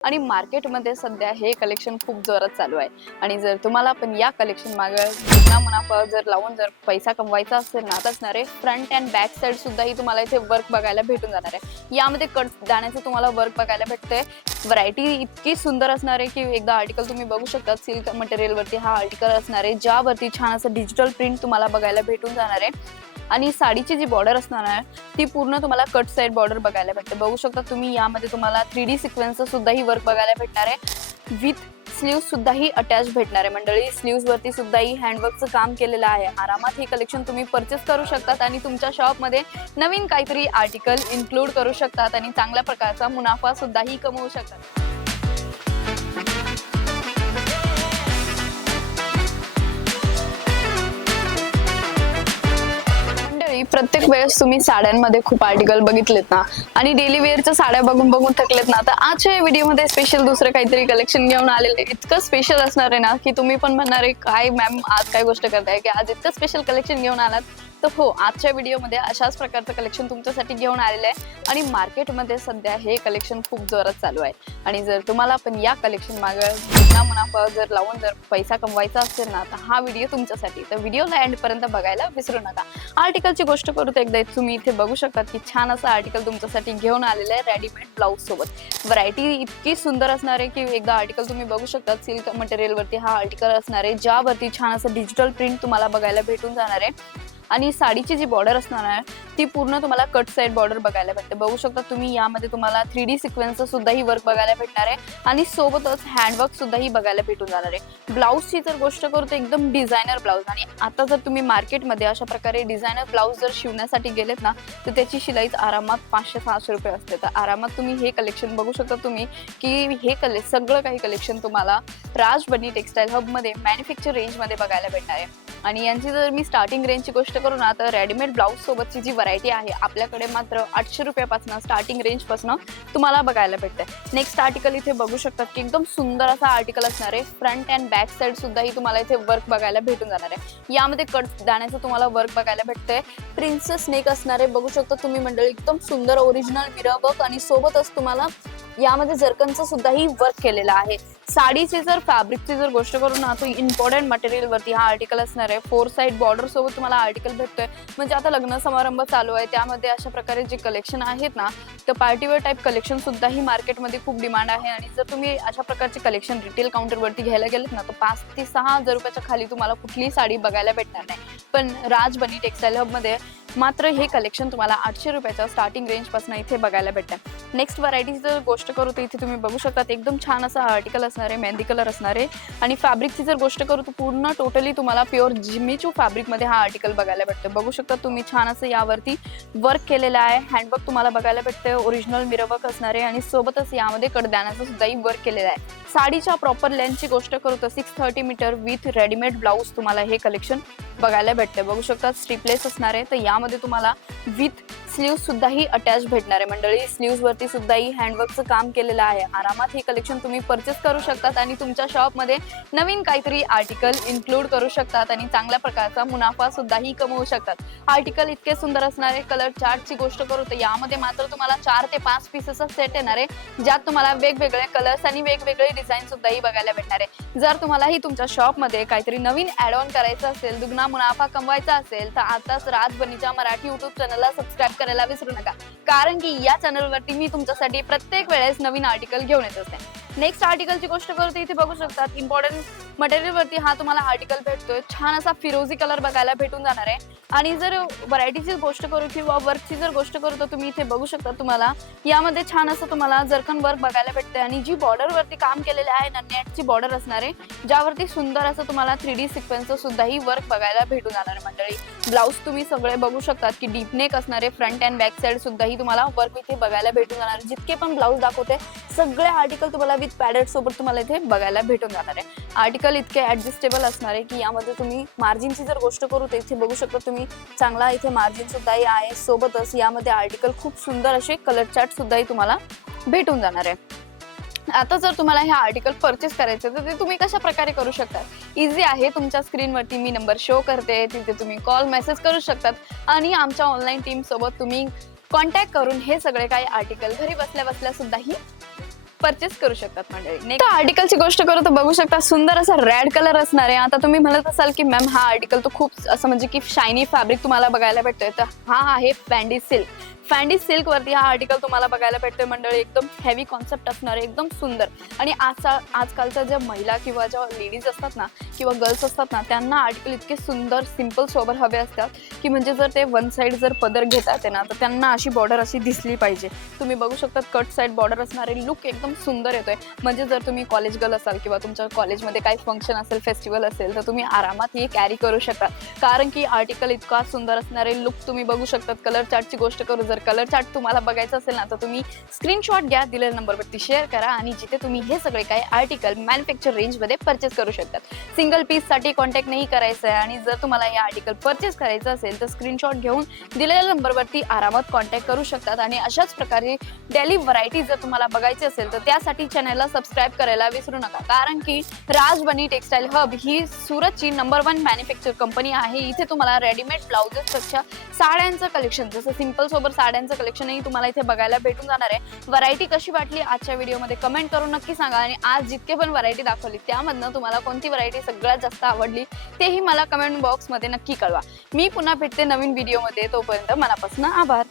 आणि मार्केटमध्ये सध्या हे कलेक्शन खूप जोरात चालू आहे। आणि जर तुम्हाला पण या कलेक्शन मागे दुगना मुनाफा जर लावून जर पैसा कमवायचा असेल ना, तर असणारे फ्रंट अँड बॅक साइड सुद्धा ही तुम्हाला इथे वर्क बघायला भेटून जाणार आहे। यामध्ये कट दाण्याचं तुम्हाला वर्क बघायला भेटते। व्हरायटी इतकी सुंदर असणार आहे की एकदा आर्टिकल तुम्ही बघू शकता। सिल्क मटेरियल वरती हा आर्टिकल असणार आहे, ज्यावरती छान असं डिजिटल प्रिंट तुम्हाला बघायला भेटून जाणार आहे। आणि साडीची जी बॉर्डर असणार आहे ती पूर्ण तुम्हाला कट साइड बॉर्डर बघायला भेटते। बघू शकता तुम्ही यामध्ये तुम्हाला 3D सिक्वेन्स सुद्धा ही वर्क बघायला भेटणार आहे। विथ स्लीव्ह सुद्धा ही अटॅच भेटणार आहे मंडळी। स्लीव्स वरती सुद्धा ही हँडवर्कचं काम केलेलं आहे। आरामात हे कलेक्शन तुम्ही परचेस करू शकतात आणि तुमच्या शॉप मध्ये नवीन काहीतरी आर्टिकल इन्क्लूड करू शकतात आणि चांगल्या प्रकारचा मुनाफा सुद्धा ही कमवू शकतात। प्रत्येक वेळेस तुम्ही साड्यांमध्ये खूप आर्टिकल बघितलेत ना आणि डेली वेअरच्या साड्या बघून बघून थकलेत ना, तर आजच्या व्हिडिओमध्ये स्पेशल दुसरं काहीतरी कलेक्शन घेऊन आलेले। इतकं स्पेशल असणार आहे ना की तुम्ही पण म्हणणार आहे काय मॅम आज काय गोष्ट करताय की आज इतकं स्पेशल कलेक्शन घेऊन आलात। तर हो, आजच्या व्हिडिओमध्ये अशाच प्रकारचं कलेक्शन तुमच्यासाठी घेऊन आलेलं आहे आणि मार्केटमध्ये सध्या हे कलेक्शन खूप जोरात चालू आहे। आणि जर तुम्हाला पण या कलेक्शन मागे दुगना मुनाफा जर लावून जर पैसा कमवायचा असेल ना, तर हा व्हिडिओ तुमच्यासाठी। तर व्हिडिओला एंड पर्यंत बघायला विसरू नका। आर्टिकलची गोष्ट करू तर एकदा तुम्ही इथे बघू शकता की छान असं आर्टिकल तुमच्यासाठी घेऊन आलेलं आहे रेडीमेड ब्लाउज सोबत। व्हरायटी इतकी सुंदर असणार आहे की एकदा आर्टिकल तुम्ही बघू शकता। सिल्क मटेरियल वरती हा आर्टिकल असणार आहे, ज्यावरती छान असं डिजिटल प्रिंट तुम्हाला बघायला भेटून जाणार आहे। आणि साडीची जी बॉर्डर असणार आहे ती पूर्ण तुम्हाला कट साइड बॉर्डर बघायला भेटते। बघू शकता तुम्ही यामध्ये तुम्हाला 3D सिक्वेन्स सुद्धा ही वर्क बघायला भेटणार आहे आणि सोबतच हँडवर्क सुद्धा ही बघायला भेटून जाणार आहे। ब्लाउजची जर गोष्ट करू तर एकदम डिझायनर ब्लाउज। आणि आता जर तुम्ही मार्केटमध्ये अशा प्रकारे डिझायनर ब्लाउज जर शिवण्यासाठी गेलेत ना, तर त्याची शिलाईच आरामात 500-600 रुपये असते। तर आरामात तुम्ही हे कलेक्शन बघू शकता तुम्ही की हे सगळं काही कलेक्शन तुम्हाला राज बनी टेक्सटाईल हब मध्ये मॅन्युफॅक्चर रेंज मध्ये बघायला भेटणार आहे। आणि यांची जर मी स्टार्टिंग रेंजची गोष्ट करू ना, तर रेडीमेड ब्लाउज सोबतची जी व्हरायटी आहे आपल्याकडे मात्र 800 रुपयापासून स्टार्टिंग रेंज पासून तुम्हाला बघायला भेटते। नेक्स्ट आर्टिकल इथे बघू शकतात की एकदम सुंदर असा आर्टिकल असणार आहे। फ्रंट अँड बॅक साइड सुद्धा ही तुम्हाला इथे वर्क बघायला भेटून जाणार आहे। यामध्ये कट दाण्याचं तुम्हाला वर्क बघायला भेटतंय। प्रिन्सेस नेक असणार आहे, बघू शकता तुम्ही मंडळी। एकदम सुंदर ओरिजिनल मिरर वर्क आणि सोबतच तुम्हाला यामध्ये जरकनचं सुद्धा ही वर्क केलेलं आहे। साडीची जर फॅब्रिकची जर गोष्ट करू ना, तो इम्पॉर्टंट मटेरियल वरती हा आर्टिकल असणार आहे। 4 साइड बॉर्डर सोबत तुम्हाला आर्टिकल भेटतोय। म्हणजे आता लग्न समारंभ चालू आहे, त्यामध्ये अशा प्रकारे जे कलेक्शन आहेत ना, तर पार्टीवेअर टाइप कलेक्शन सुद्धा ही मार्केटमध्ये खूप डिमांड आहे। आणि जर तुम्ही अशा प्रकारचे कलेक्शन रिटेल काउंटर वरती घ्यायला गेलेत ना, तर 5 ते 6 हजार रुपयाच्या खाली तुम्हाला कुठलीही साडी बघायला भेटणार नाही। पण राज बनी टेक्सटाईल हब मध्ये मात्र हे कलेक्शन तुम्हाला 800 रुपयाच्या स्टार्टिंग रेंज पासून इथे बघायला भेटतं। नेक्स्ट व्हरायटीची जर गोष्ट करू तर इथे तुम्ही बघू शकता एकदम छान असा आर्टिकल असणार आहे, मेहंदी कलर असणार आहे। आणि फॅब्रिकची जर गोष्ट करू तर पूर्ण टोटली तुम्हाला प्युअर जिमीचू फॅब्रिक मध्ये हा आर्टिकल बघायला भेटतं। बघू शकता तुम्ही छान असं यावरती वर्क केलेलं आहे। हँडवर्क तुम्हाला बघायला भेटतं, ओरिजिनल मिरर वर्क असणार आहे आणि सोबतच यामध्ये कडदाण्याचं सुद्धाही वर्क केलेलं आहे। साडीच्या प्रॉपर लेंथची गोष्ट करू तर 630 मीटर विथ रेडीमेड ब्लाउज तुम्हाला हे कलेक्शन बघायला भेटते। बघू शकता स्ट्रिपलेस असणार आहे, तर यामध्ये तुम्हाला विथ स्लीव्ह सुद्धा ही अटॅच भेटणार आहे मंडळी। स्लीव्स वरती सुद्धा ही हँडवर्कचं काम केलेलं आहे। आरामात हे कलेक्शन तुम्ही परचेस करू शकतात आणि तुमच्या शॉप मध्ये नवीन काहीतरी आर्टिकल इन्क्लूड करू शकतात आणि चांगल्या प्रकारचा मुनाफा सुद्धा ही कमवू शकतात। आर्टिकल इतके सुंदर असणार आहे। कलर चार्टची गोष्ट करू तर यामध्ये मात्र तुम्हाला 4 ते 5 पीसेसचा सेट येणार आहे, ज्यात तुम्हाला वेगवेगळे कलर्स आणि वेगवेगळे डिझाईन सुद्धा ही बघायला भेटणार आहे। जर तुम्हालाही तुमच्या शॉप मध्ये काहीतरी नवीन ऍड ऑन करायचं असेल, दुगना मुनाफा कमवायचा असेल, तर आताच राज बनीच्या मराठी युट्यूब चॅनलला सबस्क्राईब करायला विसरू नका, कारण की या चॅनलवरती मी तुमच्यासाठी प्रत्येक वेळेस नवीन आर्टिकल घेऊन येत असते। नेक्स्ट आर्टिकलची गोष्ट करू तर इथे बघू शकतात इम्पॉर्टंट मटेरियल वरती हा तुम्हाला आर्टिकल भेटतोय। छान असा फिरोजी कलर बघायला भेटून जाणार आहे। आणि जर व्हरायटीची गोष्ट करू किंवा वर्कची जर गोष्ट करू तर तुम्ही इथे बघू शकता तुम्हाला यामध्ये छान असं तुम्हाला जरकन वर्क बघायला भेटते। आणि जी बॉर्डर वरती काम केलेले आहे ना, नेटची बॉर्डर असणार आहे, ज्यावरती सुंदर असं तुम्हाला 3D सिक्वेन्स सुद्धा ही वर्क बघायला भेटून जाणार आहे मंडळी। ब्लाउज तुम्ही सगळे बघू शकतात की डीप नेक असणार आहे। फ्रंट अँड बॅक साइड सुद्धा ही तुम्हाला वर्क इथे बघायला भेटून जाणार आहे। जितके पण ब्लाउज दाखवते सगळे आर्टिकल तुम्हाला विथ पॅडेड सोबत तुम्हाला इथे बघायला भेटून जाणार आहे। आर्टिकल इतके ऍडजस्टेबल असणार आहे की यामध्ये तुम्ही मार्जिनची जर गोष्ट करू तर इथे बघू शकता तुम्ही चांगला इथे मार्जिन सुद्धा आहे। सोबतच यामध्ये आर्टिकल खूप सुंदर असे कलर चार्ट सुद्धा तुम्हाला भेटून जाणार आहे। आता जर तुम्हाला हे आर्टिकल परचेस करायचे तर ते तुम्ही कशा प्रकारे करू शकता? इझी आहे। तुमच्या स्क्रीनवरती मी नंबर शो करते, तिथे तुम्ही कॉल मेसेज करू शकतात आणि आमच्या ऑनलाईन टीम सोबत तुम्ही कॉन्टॅक्ट करून हे सगळे काही आर्टिकल घरी बसल्या बसल्या सुद्धा ही परचेस करू शकतात मंडळी. नेक्स्ट आर्टिकलची गोष्ट करू तर बघू शकता सुंदर असा रेड कलर असणार आहे. आता तुम्ही म्हणत असाल की मॅम हा आर्टिकल तो खूप असं म्हणजे की शायनी फॅब्रिक तुम्हाला बघायला भेटतोय, तर हा आहे फॅन्डी सिल्क. फॅन्डी सिल्क वरती हा आर्टिकल तुम्हाला बघायला भेटतोय मंडळी. एकदम हेवी कॉन्सेप्ट असणार आहे, एकदम सुंदर. आणि आजकालच्या ज्या महिला किंवा ज्या लेडीज असतात ना किंवा गर्ल्स असतात ना, त्यांना आर्टिकल इतके सुंदर सिंपल सोबर हवे असतात की म्हणजे जर ते वन साइड जर पदर घेतात ना तर त्यांना अशी बॉर्डर अशी दिसली पाहिजे. तुम्ही बघू शकता कट साइड बॉर्डर असणारे लुक एकदम सुंदर येतोय. म्हणजे जर तुम्ही कॉलेज गर्ल असाल किंवा तुमच्या कॉलेजमध्ये काही फंक्शन असेल, फेस्टिवल असेल, तर तुम्ही आरामात हे कॅरी करू शकता. कारण की आर्टिकल इतका सुंदर असणारे लुक तुम्ही बघू शकता. कलर चार्टची गोष्ट करू, जर कलर चार्ट तुम्हाला बघायचं असेल ना तर तुम्ही स्क्रीनशॉट घ्या, दिलेल्या नंबरवरती शेअर करा आणि जिथे तुम्ही हे सगळे काही आर्टिकल मॅन्युफॅक्चर रेंजमध्ये परचेस करू शकतात. सिंगल पीस साठी कॉन्टॅक्ट नाही करायचं आहे. आणि जर तुम्हाला हे आर्टिकल परचेस करायचं असेल तर स्क्रीनशॉट घेऊन दिलेल्या नंबरवरती आरामात कॉन्टॅक्ट करू शकतात. आणि अशाच प्रकारे डेली व्हरायटी जर तुम्हाला बघायची असेल तर त्यासाठी चॅनलला सबस्क्राईब करायला विसरू नका. कारण की राजबनी टेक्सटाईल हब ही सुरतची नंबर 1 मॅन्युफॅक्चर कंपनी आहे. इथे तुम्हाला रेडीमेड ब्लाउजेस पेक्षा साड्यांचं कलेक्शन, जसं सिंपल सोबत साड्यांचं कलेक्शनही तुम्हाला इथे बघायला भेटून जाणार आहे. व्हरायटी कशी वाटली आजच्या व्हिडिओमध्ये कमेंट करून नक्की सांगा. आणि आज जितके पण व्हरायटी दाखवली त्यामधनं तुम्हाला कोणती व्हरायटी सगळ्यात जास्त आवडली तेही मला कमेंट बॉक्समध्ये नक्की कळवा. मी पुन्हा भेटते नवीन व्हिडिओमध्ये. तोपर्यंत मनापासून आभार.